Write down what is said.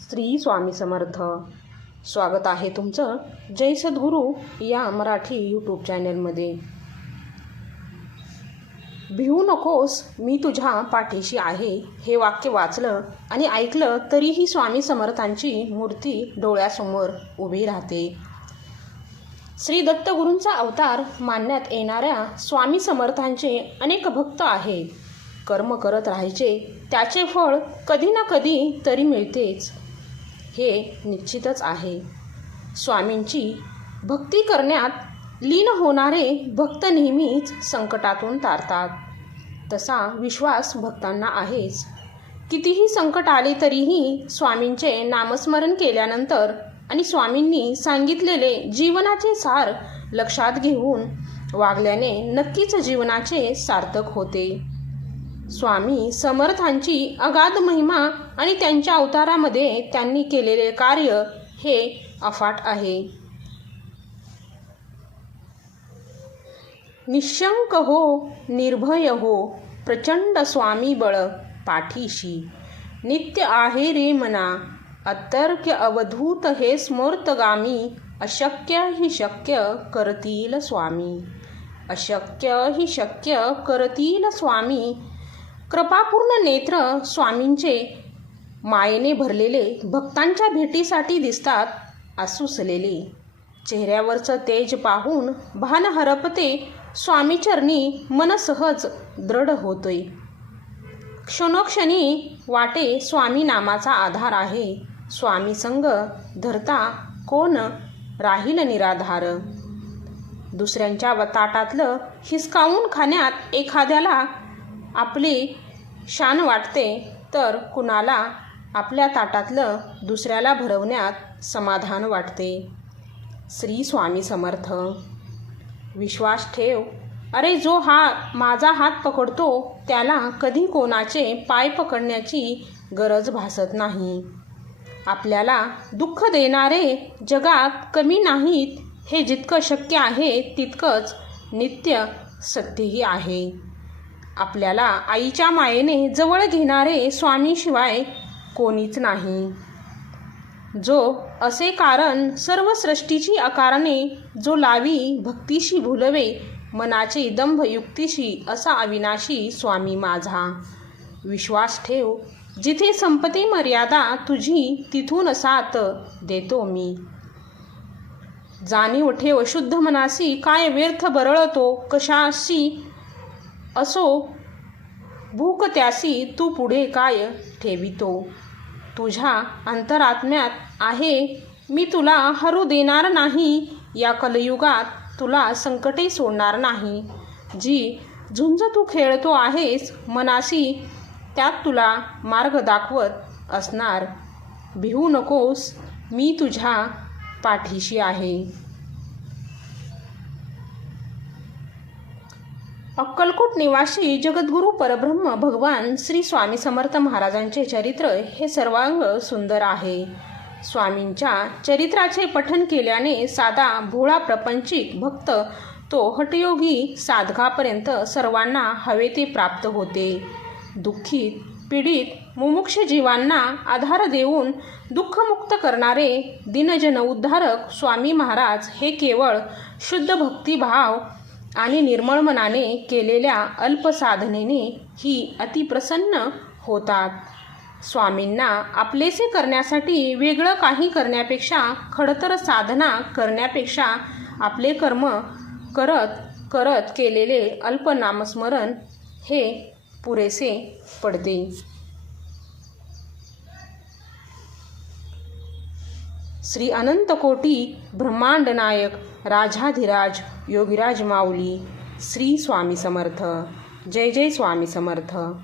श्री स्वामी समर्थ. स्वागत आहे तुमचं जय सद्गुरू या मराठी यूट्यूब चॅनलमध्ये भिवू नकोस मी तुझ्या पाठीशी आहे हे वाक्य वाचलं आणि ऐकलं तरीही स्वामी समर्थांची मूर्ती डोळ्यासमोर उभी राहते. श्री दत्तगुरूंचा अवतार मानण्यात येणाऱ्या स्वामी समर्थांचे अनेक भक्त आहेत. कर्म करत राहायचे त्याचे फळ कधी ना कधी तरी मिळतेच. हे निश्चितच आहे. स्वामींची भक्ती करण्यात लीन होणारे भक्त नेहमीच संकटातून तारतात. तसा विश्वास भक्तांना आहेच. कितीही संकट आले तरीही स्वामींचे नामस्मरण केल्यानंतर आणि स्वामींनी सांगितलेले जीवनाचे सार लक्षात घेऊन वागल्याने नक्कीच जीवनाचे सार्थक होते. स्वामी समर्थांची अगाध महिमा आणि त्यांच्या अवतारामध्ये त्यांनी केलेले कार्य हे अफाट आहे. निशंक हो निर्भय हो प्रचंड स्वामी बळ पाठीशी. नित्य आहे रे मना अतर्क्य अवधूत हे स्मूर्तगामी अशक्य ही शक्य करतील स्वामी. अशक्य ही शक्य करतील स्वामी कृपापूर्ण नेत्र स्वामींचे मायेने भरलेले भक्तांच्या भेटीसाठी दिसतात आसुसलेले. चेहऱ्यावरचं तेज पाहून भान हरपते स्वामीचरणी मन सहज दृढ होतोय. क्षणोक्षणी वाटे स्वामी नामाचा आधार आहे. स्वामी संग धरता कोण राहील निराधार. दुसऱ्यांच्या व ताटातलं हिसकावून खाण्यात एखाद्याला आपली शान वाटते तर कुणाला आपल्या ताटातलं दुसऱ्याला भरवण्यात समाधान वाटते. श्री स्वामी समर्थ. विश्वास ठेव. अरे जो हा माझा हात पकडतो त्याला कधी कोणाचे पाय पकडण्याची गरज भासत नाही. आपल्याला दुःख देणारे जगात कमी नाहीत हे जितकं शक्य आहे तितकंच नित्य सत्यही आहे. आपल्याला आईच्या मायेने जवळ घेणारे स्वामीशिवाय कोणीच नाही. जो असे कारण सर्व सृष्टीची आकारणे जो लावी भक्तीशी भुलवे मनाचे दंभ युक्तीशी असा अविनाशी स्वामी माझा. विश्वास ठेव जिथे संपते मर्यादा तुझी तिथून साथ देतो मी. जाणीव ठेव शुद्ध मनासी काय व्यर्थ बरळतो कशाशी असो भूक त्यासी तू पुढे काय ठेवितो? तुझ्या अंतरात्म्यात आहे मी तुला हरू देणार नाही. या कलयुगात तुला संकटे सोडणार नाही. जी झुंज तू खेळतो आहेस मनाशी त्यात तुला मार्ग दाखवत असणार. भिवू नकोस मी तुझ्या पाठीशी आहे. अक्कलकोट निवासी जगद्गुरू परब्रह्म भगवान श्री स्वामी समर्थ महाराजांचे चरित्र हे सर्वांग सुंदर आहे. स्वामींच्या चरित्राचे पठन केल्याने साधा भोळा प्रपंचिक भक्त तो हटयोगी साधकापर्यंत सर्वांना हवे ते प्राप्त होते. दुःखित पीडित मुमुक्ष जीवांना आधार देऊन दुःखमुक्त करणारे दिनजन उद्धारक स्वामी महाराज हे केवळ शुद्ध भक्तिभाव आणि निर्मळ मनाने केलेल्या अल्पसाधनेने ही अतिप्रसन्न होतात. स्वामींना आपलेसे करण्यासाठी वेगळं काही करण्यापेक्षा खडतर साधना करण्यापेक्षा आपले कर्म करत करत केलेले अल्प नामस्मरण हे पुरेसे पडते. श्री अनंतकोटी ब्रह्मांड नायक राजाधिराज योगिराज माऊली श्री स्वामी समर्थ. जय जय स्वामी समर्थ.